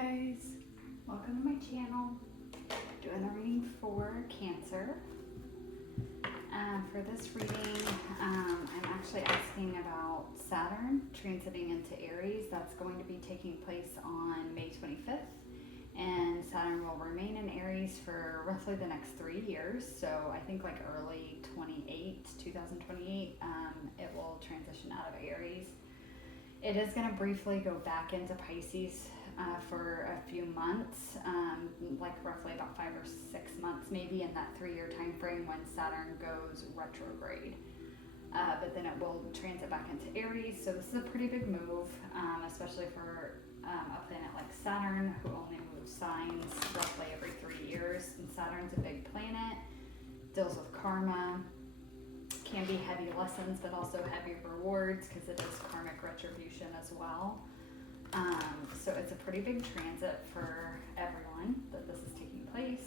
guys, welcome to my channel. Doing the reading for Cancer. For this reading, I'm actually asking about Saturn transiting into Aries. That's going to be taking place on May 25th, and Saturn will remain in Aries for roughly the next 3 years. So I think like early 2028, it will transition out of Aries. It is going to briefly go back into Pisces for a few months, like roughly about 5 or 6 months, maybe in that 3-year time frame when Saturn goes retrograde. But then it will transit back into Aries. So this is a pretty big move, especially for a planet like Saturn, who only moves signs roughly every 3 years. And Saturn's a big planet, deals with karma. Can be heavy lessons, but also heavy rewards because it is karmic retribution as well. So it's a pretty big transit for everyone that this is taking place.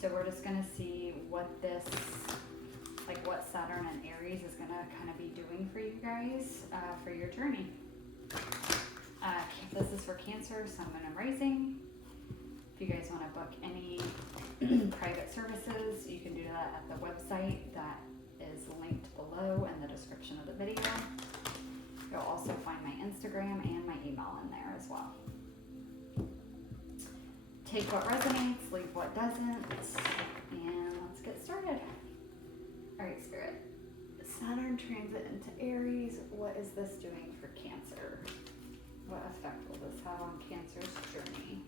So we're just going to see what this, like what Saturn and Aries is going to kind of be doing for you guys for your journey. This is for Cancer, Sun, Moon, and Rising. If you guys want to book any private services, you can do that at the website that is linked below in the description of the video. You'll also find my Instagram and my email in there as well. Take what resonates, leave what doesn't, and let's get started. Alright, Spirit. Saturn transit into Aries. What is this doing for Cancer? What effect will this have on Cancer's journey?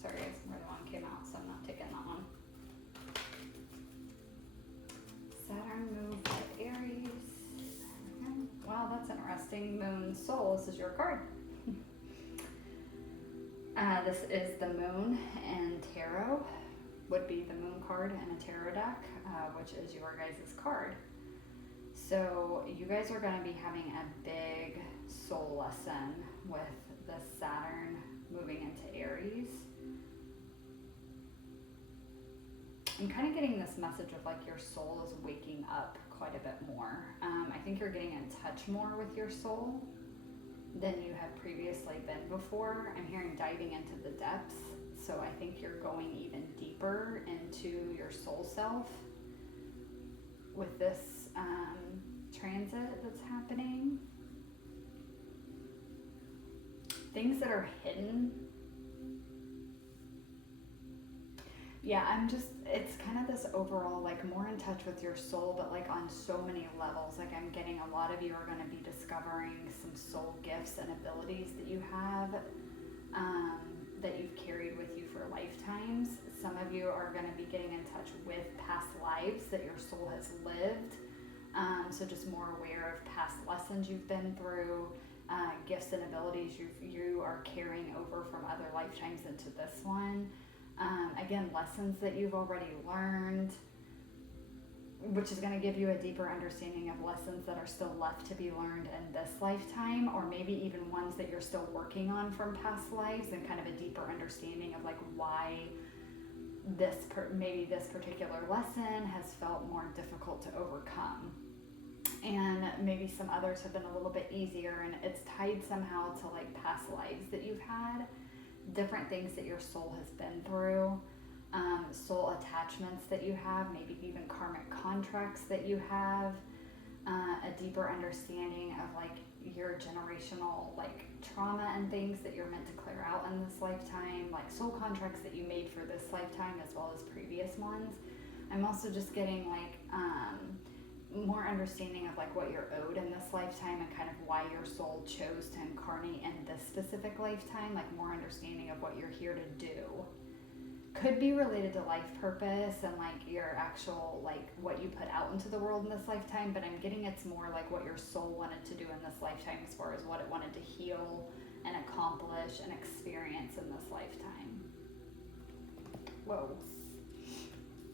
Sorry guys, more than one came out, so I'm not taking that one. Saturn moved to Aries. Wow, that's interesting. Moon, Soul, this is your card. This is the Moon and Tarot. Would be the Moon card in a tarot deck, which is your guys' card. So you guys are going to be having a big soul lesson with the Saturn moving into Aries. I'm kind of getting this message of like your soul is waking up quite a bit more. I think you're getting in touch more with your soul than you have previously been before. I'm hearing diving into the depths. So I think you're going even deeper into your soul self with this transit that's happening. Things that are hidden. Yeah, it's kind of this overall, like more in touch with your soul, but like on so many levels. Like I'm getting a lot of you are going to be discovering some soul gifts and abilities that you have, that you've carried with you for lifetimes. Some of you are going to be getting in touch with past lives that your soul has lived. So just more aware of past lessons you've been through, gifts and abilities you are carrying over from other lifetimes into this one. Again, lessons that you've already learned, which is going to give you a deeper understanding of lessons that are still left to be learned in this lifetime, or maybe even ones that you're still working on from past lives, and kind of a deeper understanding of like why maybe this particular lesson has felt more difficult to overcome. And maybe some others have been a little bit easier, and it's tied somehow to like past lives that you've had, different things that your soul has been through, soul attachments that you have, maybe even karmic contracts that you have, a deeper understanding of like your generational like trauma and things that you're meant to clear out in this lifetime, like soul contracts that you made for this lifetime as well as previous ones. I'm also just getting like more understanding of like what you're owed in this lifetime and kind of why your soul chose to incarnate in this specific lifetime, like more understanding of what you're here to do. Could be related to life purpose and like your actual, like what you put out into the world in this lifetime, but I'm getting it's more like what your soul wanted to do in this lifetime as far as what it wanted to heal and accomplish and experience in this lifetime. Whoa.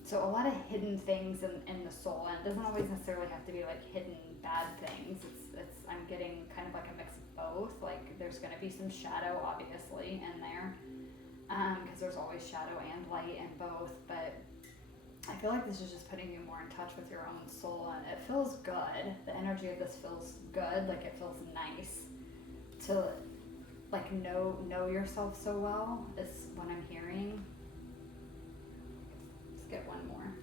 So a lot of hidden things in the soul, and it doesn't always necessarily have to be like hidden bad things. It's I'm getting kind of like a mix of both. Like there's going to be some shadow obviously in there, because there's always shadow and light in both. But I feel like this is just putting you more in touch with your own soul, and it feels good. The energy of this feels good, like it feels nice to like know yourself so well is what I'm hearing. Let's get one more.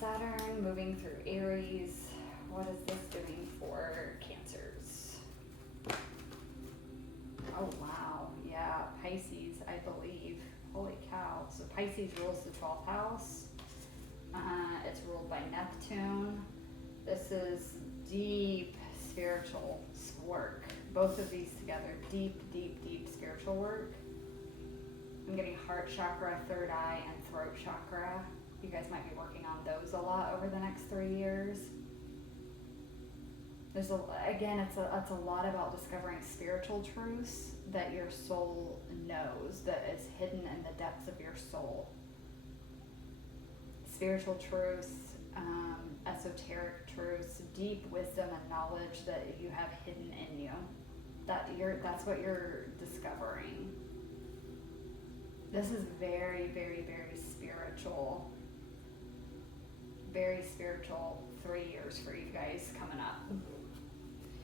Saturn moving through Aries. What is this doing for Cancers? Oh wow, yeah, Pisces, I believe. Holy cow. So Pisces rules the 12th house. It's ruled by Neptune. This is deep spiritual work. Both of these together, deep spiritual work. I'm getting heart chakra, third eye, and throat chakra. You guys might be working on those a lot over the next 3 years. It's a lot about discovering spiritual truths that your soul knows, that is hidden in the depths of your soul. Spiritual truths, esoteric truths, deep wisdom and knowledge that you have hidden in you. That's what you're discovering. This is very spiritual. Very spiritual 3 years for you guys coming up.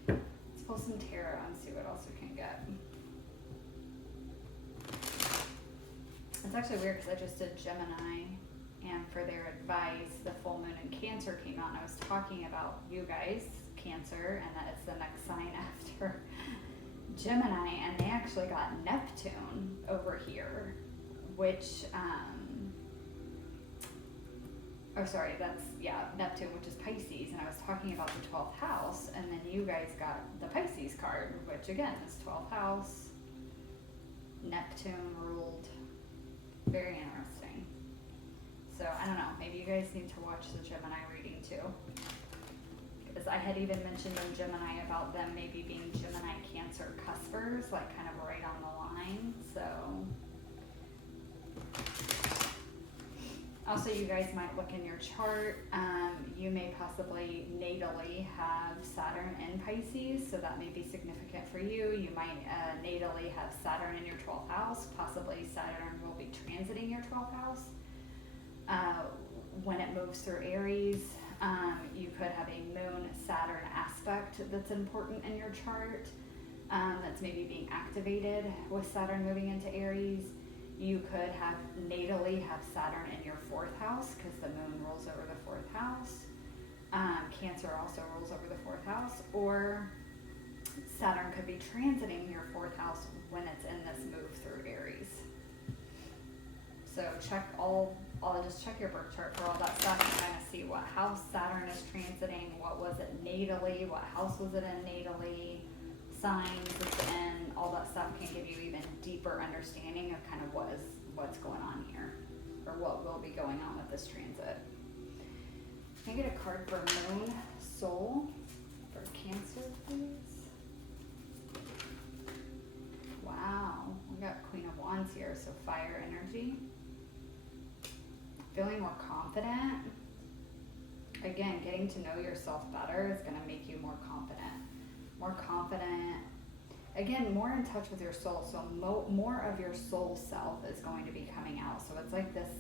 Let's pull some tarot and see what else we can get. It's actually weird because I just did Gemini, and for their advice, the full moon in Cancer came out, and I was talking about you guys, Cancer, and that it's the next sign after Gemini, and they actually got Neptune over here, which, Neptune, which is Pisces, and I was talking about the 12th house, and then you guys got the Pisces card, which again is 12th house, Neptune ruled. Very interesting. So I don't know, maybe you guys need to watch the Gemini reading too. Because I had even mentioned in Gemini about them maybe being Gemini Cancer cuspers, like kind of right on the line. So also you guys might look in your chart. You may possibly natally have Saturn in Pisces, so that may be significant for you. You might natally have Saturn in your 12th house. Possibly Saturn will be transiting your 12th house. When it moves through Aries, you could have a Moon-Saturn aspect that's important in your chart, that's maybe being activated with Saturn moving into Aries. You could have natally have Saturn in your 4th house because the moon rules over the 4th house. Cancer also rules over the 4th house, or Saturn could be transiting your 4th house when it's in this move through Aries. So just check your birth chart for all that stuff and kind of see what house Saturn is transiting, what was it natally, what house was it in natally, signs it's in, all that stuff can give you even deeper understanding of kind of what's going on here, or what will be going on with this transit. Can I get a card for Moon Soul for Cancer, please? Wow, we got Queen of Wands here, so fire energy. Feeling more confident. Again, getting to know yourself better is going to make you more confident. More confident. Again, more in touch with your soul. So more of your soul self is going to be coming out. So it's like this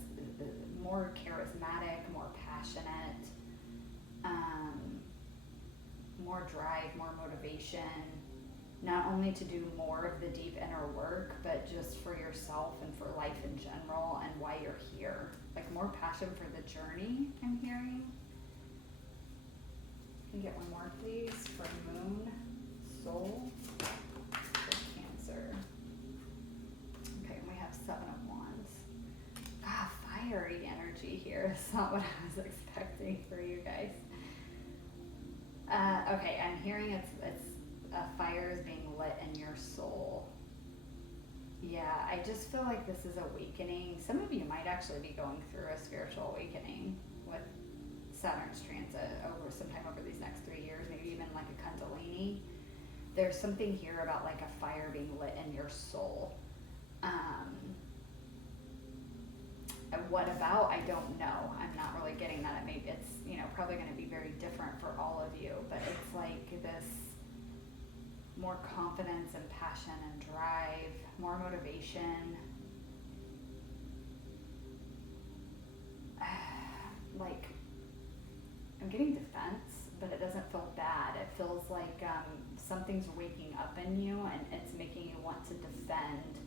more charismatic, more passionate, more drive, more motivation. Not only to do more of the deep inner work, but just for yourself and for life in general and why you're here. Like more passion for the journey, I'm hearing. Can you get one more, please, for Moon Soul for Cancer? Okay, we have 7 of Wands. Ah, fiery energy here. It's not what I was expecting for you guys. Okay, I'm hearing it's fire is being lit in your soul. Yeah, I just feel like this is awakening. Some of you might actually be going through a spiritual awakening with Saturn's transit sometime over these next 3 years, maybe even like a Kundalini. There's something here about like a fire being lit in your soul. What about? I don't know. I'm not really getting that. Maybe it's probably going to be very different for all of you, but it's like this more confidence and passion and drive, more motivation. like, I'm getting defense, but it doesn't feel bad. It feels like something's waking up in you and it's making you want to defend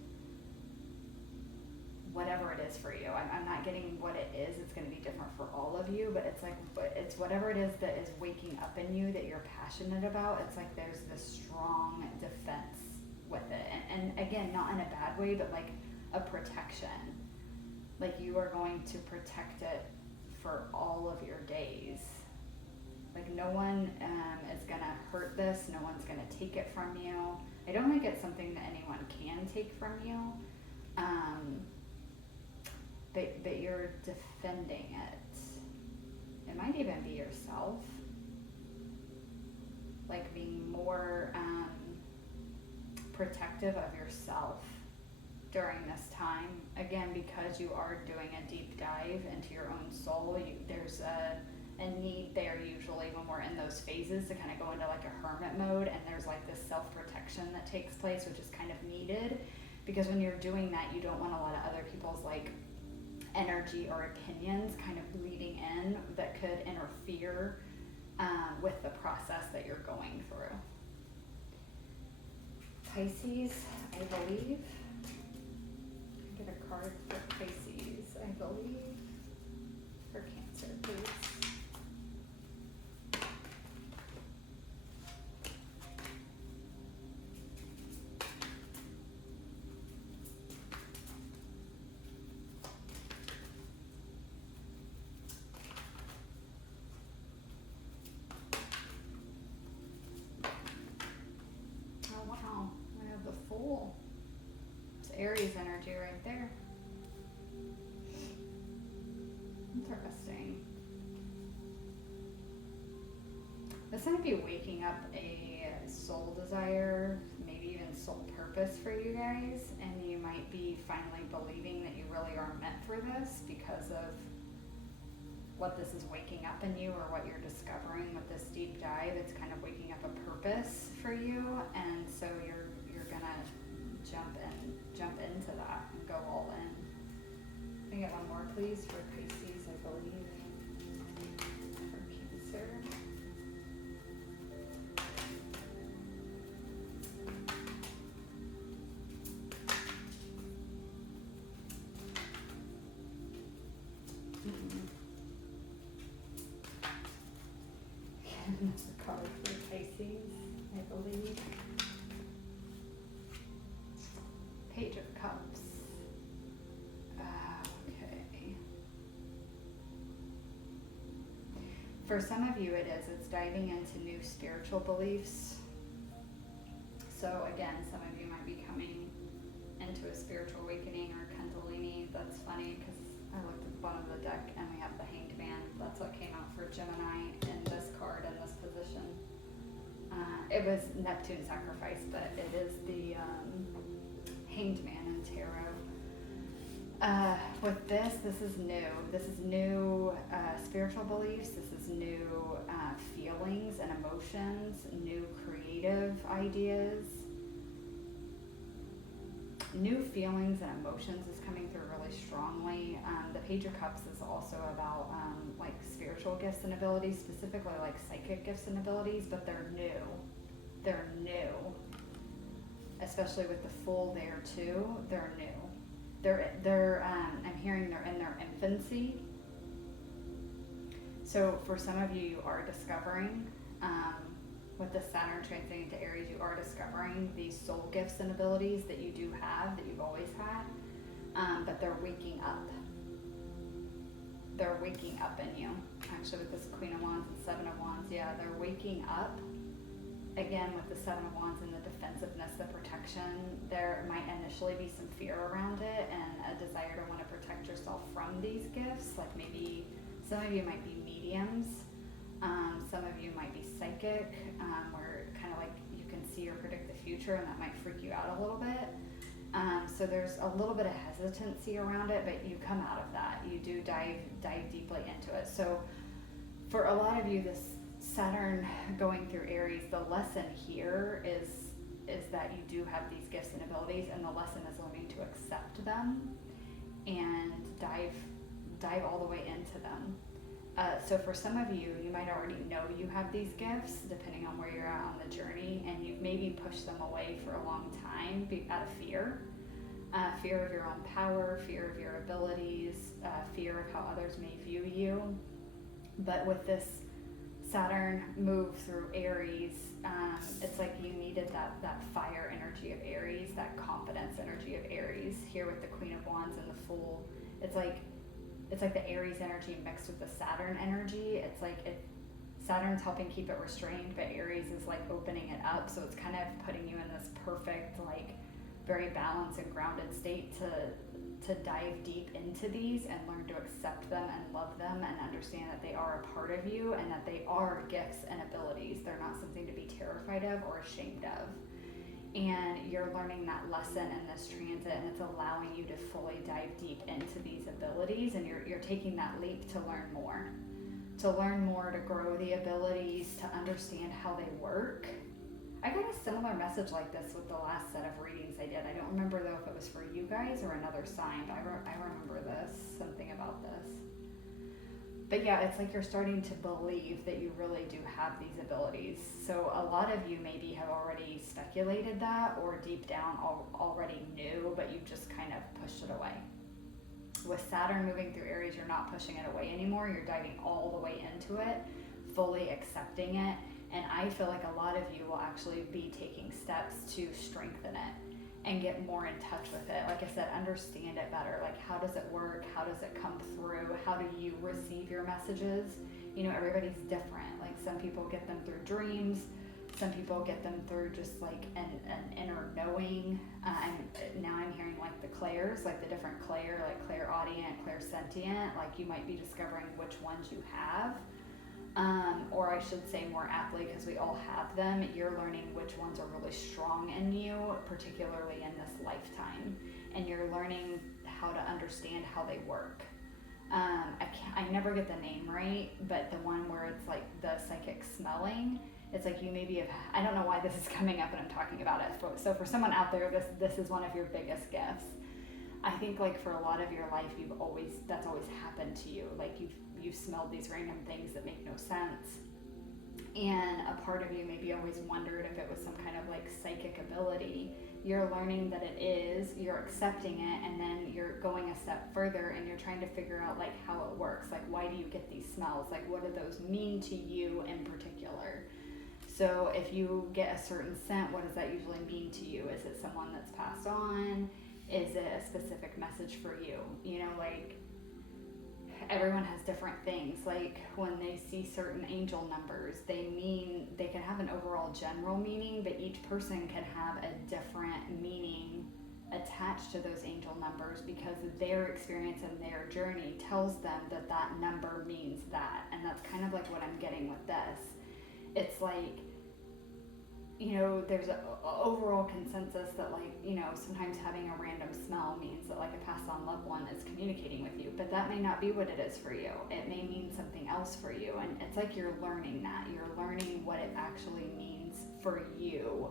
whatever it is for you. I'm not getting what it is. It's going to be different for all of you, but it's like, it's whatever it is that is waking up in you that you're passionate about. It's like there's this strong defense with it. And again, not in a bad way, but like a protection. Like you are going to protect it for all of your days. Like no one is going to hurt this. No one's going to take it from you. I don't think it's something that anyone can take from you. But you're defending it. It might even be yourself. Like being more protective of yourself during this time. Again, because you are doing a deep dive into your own soul, there's a need there usually when we're in those phases to kind of go into like a hermit mode, and there's like this self-protection that takes place, which is kind of needed, because when you're doing that, you don't want a lot of other people's like energy or opinions kind of bleeding in that could interfere with the process that you're going through. Pisces, I believe. Get a card for Pisces, I believe. For Cancer, please. Aries energy right there. Interesting. This might be waking up a soul desire, maybe even soul purpose for you guys, and you might be finally believing that you really are meant for this because of what this is waking up in you or what you're discovering with this deep dive. It's kind of waking up a purpose for you, and so you're gonna jump into that and go all in. Can I get one more, please, for Pisces, I believe, for Cancer. Another card for Pisces, I believe. Page of Cups. Okay. For some of you it's diving into new spiritual beliefs. So again, some of you might be coming into a spiritual awakening or Kundalini. That's funny because I looked at the bottom of the deck and we have the Hanged Man. That's what came out for Gemini in this card in this position. It was Neptune sacrifice, but it is the Hanged Man in tarot. With this is new. This is new spiritual beliefs. This is new feelings and emotions, new creative ideas. New feelings and emotions is coming through really strongly. The Page of Cups is also about like spiritual gifts and abilities, specifically like psychic gifts and abilities, but they're new. They're new. Especially with the Fool there too, they're new. I'm hearing they're in their infancy. So for some of you, you are discovering, with the Saturn transiting into Aries, you are discovering these soul gifts and abilities that you do have, that you've always had, but they're waking up. They're waking up in you. Actually, with this Queen of Wands and Seven of Wands, yeah, they're waking up. Again, with the Seven of Wands and the defensiveness, the protection, there might initially be some fear around it and a desire to want to protect yourself from these gifts. Like maybe some of you might be mediums, some of you might be psychic, where kind of like you can see or predict the future, and that might freak you out a little bit. So there's a little bit of hesitancy around it, but you come out of that. You do dive deeply into it. So for a lot of you, this Saturn going through Aries, the lesson here is that you do have these gifts and abilities, and the lesson is learning to accept them and dive all the way into them. So for some of you, you might already know you have these gifts, depending on where you're at on the journey, and you've maybe pushed them away for a long time out of fear. Fear of your own power, fear of your abilities, fear of how others may view you. But with this Saturn move through Aries, it's like you needed that fire energy of Aries, that confidence energy of Aries. Here with the Queen of Wands and the Fool, it's like the Aries energy mixed with the Saturn energy. It's like Saturn's helping keep it restrained, but Aries is like opening it up. So it's kind of putting you in this perfect, like very balanced and grounded state to dive deep into these and learn to accept them and love them and understand that they are a part of you and that they are gifts and abilities. They're not something to be terrified of or ashamed of. And you're learning that lesson in this transit, and it's allowing you to fully dive deep into these abilities, and you're taking that leap to learn more, to grow the abilities, to understand how they work. I got a similar message like this with the last set of readings I did. I don't remember though if it was for you guys or another sign, but I remember something about this. But yeah, it's like you're starting to believe that you really do have these abilities. So a lot of you maybe have already speculated that, or deep down already knew, but you've just kind of pushed it away. With Saturn moving through Aries, you're not pushing it away anymore. You're diving all the way into it, fully accepting it. And I feel like a lot of you will actually be taking steps to strengthen it and get more in touch with it. Like I said, understand it better. Like, how does it work? How does it come through? How do you receive your messages? You know, everybody's different. Like, some people get them through dreams. Some people get them through just like an inner knowing. Now I'm hearing like the clairs, like the different clair, like clairaudient, clairsentient. Like, you might be discovering which ones you have. Or I should say more aptly, because we all have them, you're learning which ones are really strong in you, particularly in this lifetime. And you're learning how to understand how they work. I never get the name right, but the one where it's like the psychic smelling, it's like you maybe have, I don't know why this is coming up and I'm talking about it. So for someone out there, this is one of your biggest gifts. I think like for a lot of your life, that's always happened to you. Like you've smelled these random things that make no sense. And a part of you maybe always wondered if it was some kind of like psychic ability. You're learning that it is, you're accepting it, and then you're going a step further and you're trying to figure out like how it works. Like, why do you get these smells? Like, what do those mean to you in particular? So if you get a certain scent, what does that usually mean to you? Is it someone that's passed on? Is it a specific message for you? You know, like everyone has different things. Like when they see certain angel numbers, they can have an overall general meaning, but each person can have a different meaning attached to those angel numbers because their experience and their journey tells them that that number means that. And that's kind of like what I'm getting with this. It's like, you know, there's an overall consensus that like, you know, sometimes having a random smell means that like a passed on loved one is communicating with you, but that may not be what it is for you. It may mean something else for you. And it's like you're learning that. You're learning what it actually means for you.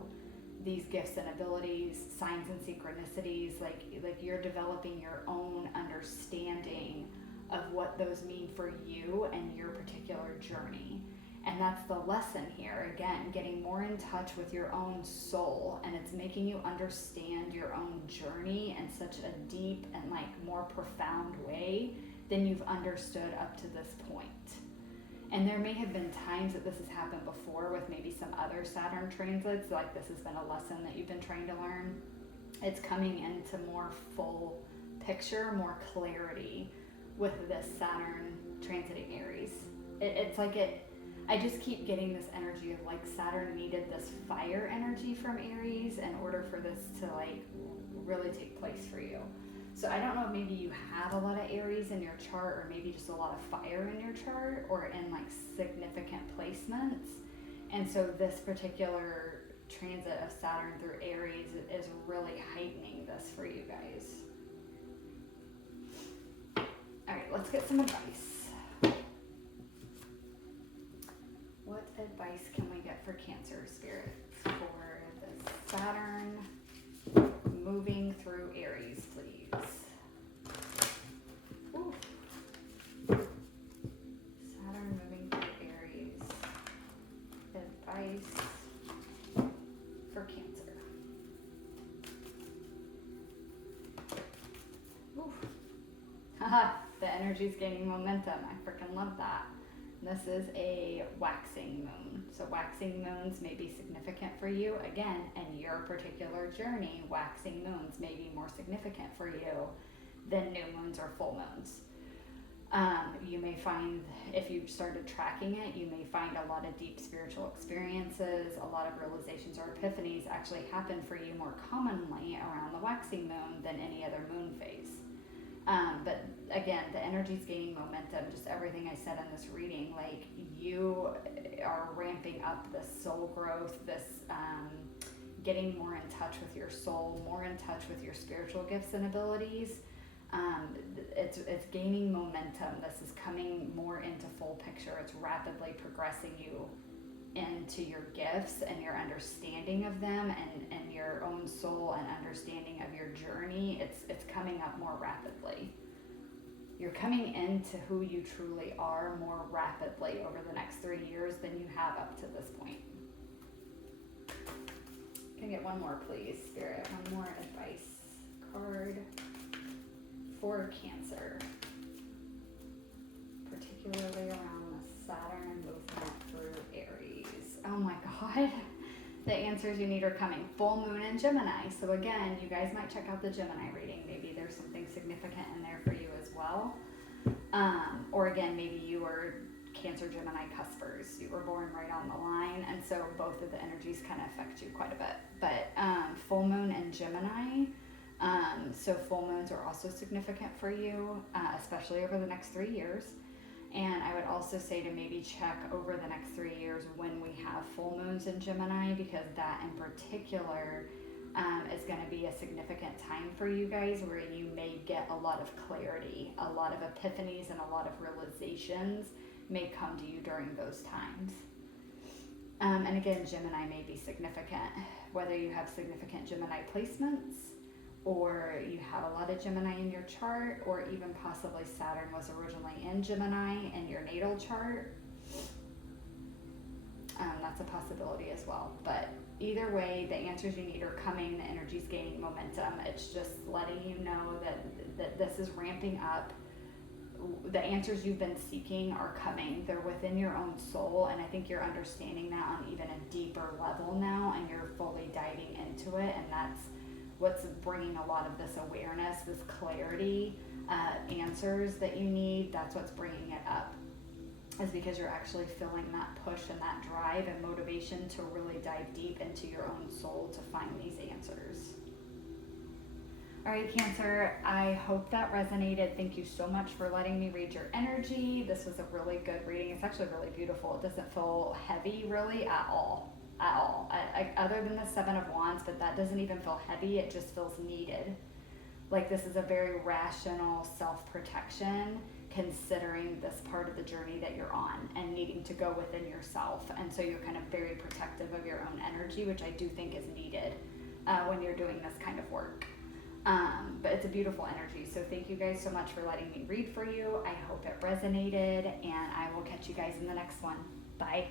These gifts and abilities, signs and synchronicities, like you're developing your own understanding of what those mean for you and your particular journey. And that's the lesson here. Again, getting more in touch with your own soul, and it's making you understand your own journey in such a deep and like more profound way than you've understood up to this point. And there may have been times that this has happened before with maybe some other Saturn transits, like this has been a lesson that you've been trying to learn. It's coming into more full picture, more clarity with this Saturn transiting Aries. It's like I just keep getting this energy of like Saturn needed this fire energy from Aries in order for this to like really take place for you. So I don't know if maybe you have a lot of Aries in your chart, or maybe just a lot of fire in your chart, or in like significant placements. And so this particular transit of Saturn through Aries is really heightening this for you guys. All right, let's get some advice. What advice can we get for Cancer spirits for the Saturn moving through Aries, please? Ooh. advice for Cancer. Oof. Haha, the energy's gaining momentum. I freaking love that. This is a waxing moon. So waxing moons may be significant for you. Again, in your particular journey, waxing moons may be more significant for you than new moons or full moons. You may find, if you've started tracking it, you may find a lot of deep spiritual experiences, a lot of realizations or epiphanies actually happen for you more commonly around the waxing moon than any other moon phase. But again, the energy's gaining momentum, just everything I said in this reading, like you are ramping up this soul growth, this getting more in touch with your soul, more in touch with your spiritual gifts and abilities. It's gaining momentum. This is coming more into full picture. It's rapidly progressing you into your gifts and your understanding of them and your own soul and understanding of your journey. It's coming up more rapidly. You're coming into who you truly are more rapidly over the next 3 years than you have up to this point. Can I get one more, please, Spirit? One more advice card for Cancer, particularly around the Saturn movement through Aries. Oh my God, the answers you need are coming. Full moon in Gemini. So again, you guys might check out the Gemini reading. Maybe there's something significant in there for you as well. Or again, maybe you were Cancer Gemini cuspers. You were born right on the line, and so both of the energies kind of affect you quite a bit. But full moon in Gemini. So full moons are also significant for you, especially over the next 3 years. And I would also say to maybe check over the next 3 years when we have full moons in Gemini, because that in particular is going to be a significant time for you guys where you may get a lot of clarity, a lot of epiphanies, and a lot of realizations may come to you during those times. And again, Gemini may be significant, whether you have significant Gemini placements, or you have a lot of Gemini in your chart, or even possibly Saturn was originally in Gemini in your natal chart. That's a possibility as well. But either way, the answers you need are coming. The energy's gaining momentum. It's just letting you know that this is ramping up. The answers you've been seeking are coming. They're within your own soul, and I think you're understanding that on even a deeper level now, and you're fully diving into it, and that's what's bringing a lot of this awareness, this clarity, answers that you need. That's what's bringing it up, is because you're actually feeling that push and that drive and motivation to really dive deep into your own soul to find these answers. All right, Cancer, I hope that resonated. Thank you so much for letting me read your energy. This was a really good reading. It's actually really beautiful. It doesn't feel heavy really at all. Other than the Seven of Wands, but that doesn't even feel heavy. It just feels needed. Like this is a very rational self-protection, considering this part of the journey that you're on and needing to go within yourself. And so you're kind of very protective of your own energy, which I do think is needed when you're doing this kind of work. But it's a beautiful energy. So thank you guys so much for letting me read for you. I hope it resonated, and I will catch you guys in the next one. Bye.